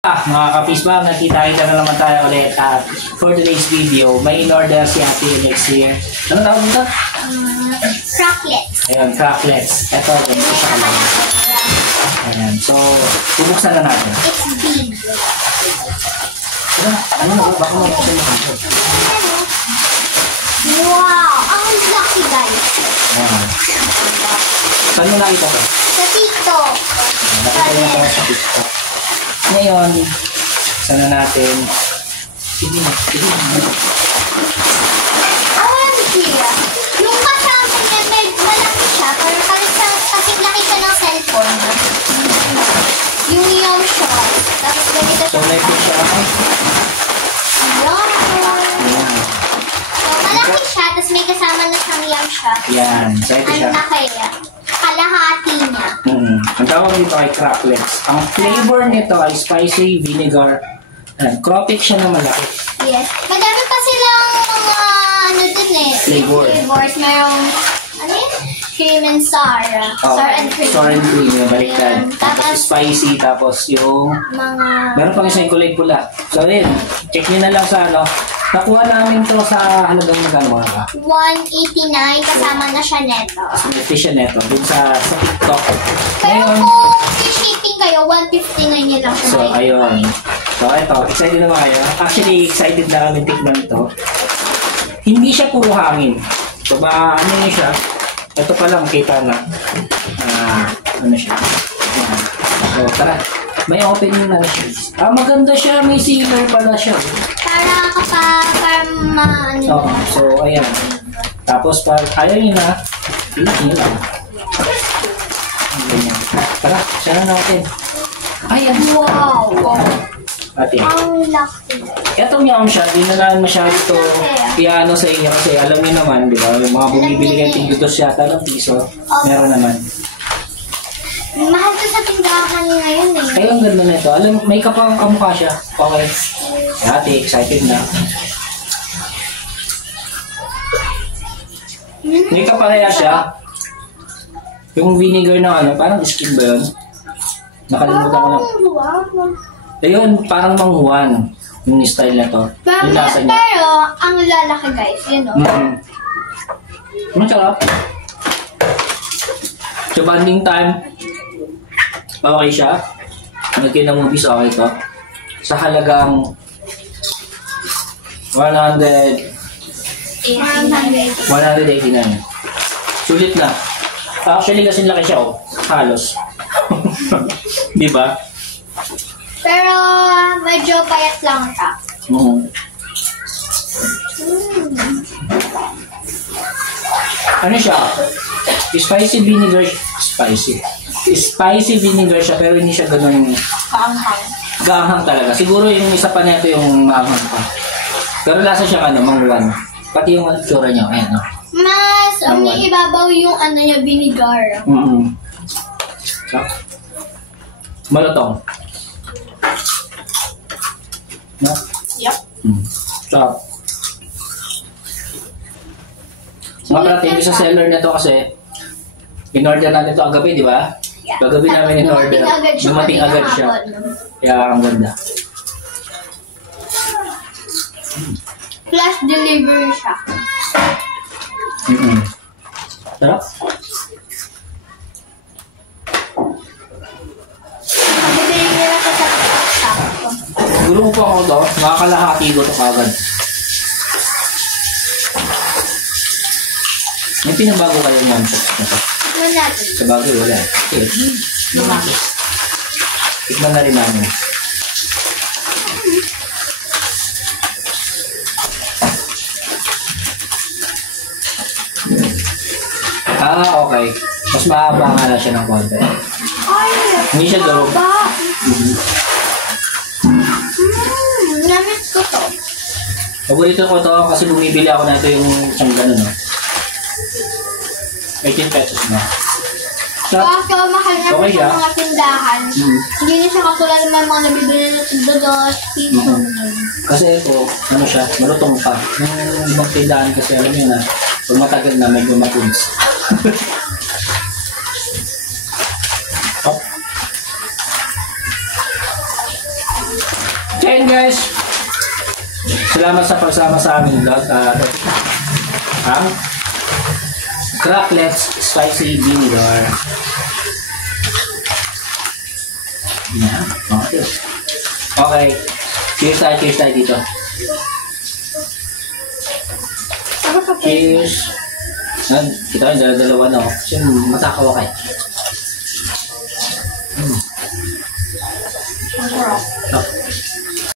Mga kapisbang, nakita-kita na naman tayo ulit at for today's video, may in-order si Ate Alex here. Ano tawag dito? Cracklets. Ayun, cracklets. Ito, ganito siya kalaki. Ayan, so, bubuksan na natin. It's big. Ano na, baka magpapin na kami. Wow! Ang laki, guys. Ayan. Saan mo nakita ko? Sa TikTok. Nakita niya ko sa TikTok. Ngayon, sana natin. Sige na. OMG! Yung kasama niya, malaki siya. Pero kasi laki siya ng cellphone. Yung yum shot. Tapos ganito So, may fish siya ako. Yum! So, malaki siya. Tapos may kasama na siyang yum shot. Yan, so ito siya. Ano na kaya? Kalahati niya. Ang tawag nito ay cracklets. Ang flavor nito ay spicy vinegar. Crawfish siya na malaki. Yes. Madami pa silang mga ano dun eh. Flavors. Merong, ano yun? Cream and sour. Sour and cream. Sour and cream, yung baliktad. Ayan. Tapos spicy, tapos yung... Mga... Meron pang isang kulay pula. So, yun. Check nyo na lang sa ano. Nakuha namin to sa halagang magkano ka? 189 kasama na siya neto. May fish siya neto. Dun sa TikTok. Pero Ngayon, kung shipping kayo, 159 niya lang siya. so, ayun. So, ito. Excited na ba kayo? Actually, excited na kami tikman ito. Hindi siya puro hangin. So, ba, ano yun siya? Ito pa lang, kita na. Ano siya? So, tara. May opening na siya. Maganda siya. May sealer pala siya. Para kapag ano. So, ayan. Tapos, pag ayaw nyo na, ilaki nyo lang. Tara, siya na natin. Ayan. Wow! Ate. Ang laki. Itong yum shot, di na lang masyado ito piano sa inyo kasi alam niyo naman, di ba? Yung mga bumibili kayo tinggitos yata ng piso, meron naman. Mahal ko sa tindahan ngayon eh. Ay, ang ganda na ito. Alam, may kapang kamukha siya. Okay. Ate, excited na. May kapareha siya. Yung vinegar na ano, parang skin ba yun? Nakalimutan ko na. Ayun, parang manghuan. Yung style na to. Yung lasa niya. Pero, ang lalaki guys, yun o. Masarap. So, bonding time. Okay siya. Nagkain ng movies, okay ito. Sa halagang 189. Sulit na. Actually, kasi laki siya, oh. Halos. Di ba? Pero, medyo payat lang siya. Ano siya? Spicy vinegar. Spicy vinegar siya, pero hindi siya ganun Kaanghang. gaanghang talaga. Siguro yung isa pa nito yung maanghang pa. Pero lasa siya ano, mangwan. Pati yung tsura niya, ayan, no? Mas, may ibabaw yung ano niya, vinegar. So, malutong. No? Yup. So, mga pala, thank you sa seller na to kasi in-order natin ito agabi, di ba? Yeah. Paggabi namin in-order. Dumating agad siya. Kaya ang ganda. Flash delivery siya. Sarap? Pag-delivery nila sa shop. Siguro ko pa ako to, makakalahati ko ito kagad. May pinabago kayo ng shop na to. Tikman natin. Sa bagay, wala. Okay. Tikman na rin namin. Okay. Mas mahaba nga na siya ng konti. Ay, Hindi siya durog. Namiss ko to. Paborito ko to kasi bumibili ako na ito yung isang gano'n. 18 pesos na. Kasi mahal na Okay, sa mga tindahan. Hindi na siya katulad ng mga nabibili na dodos, piso. Kasi ito, ano siya, malutong pa. Yung ibang tindahan kasi alam niyo na, pag matagal na medyo matulis. Oh. So yun guys, salamat sa pagsama sa amin vlog. Ang Cracklets Spicy Vinegar. Yan. Okay. Okay. Cheers tayo dito. Cheers. Kita yung dalawa na ako. Kasi matakaw ka eh. Ang sarap.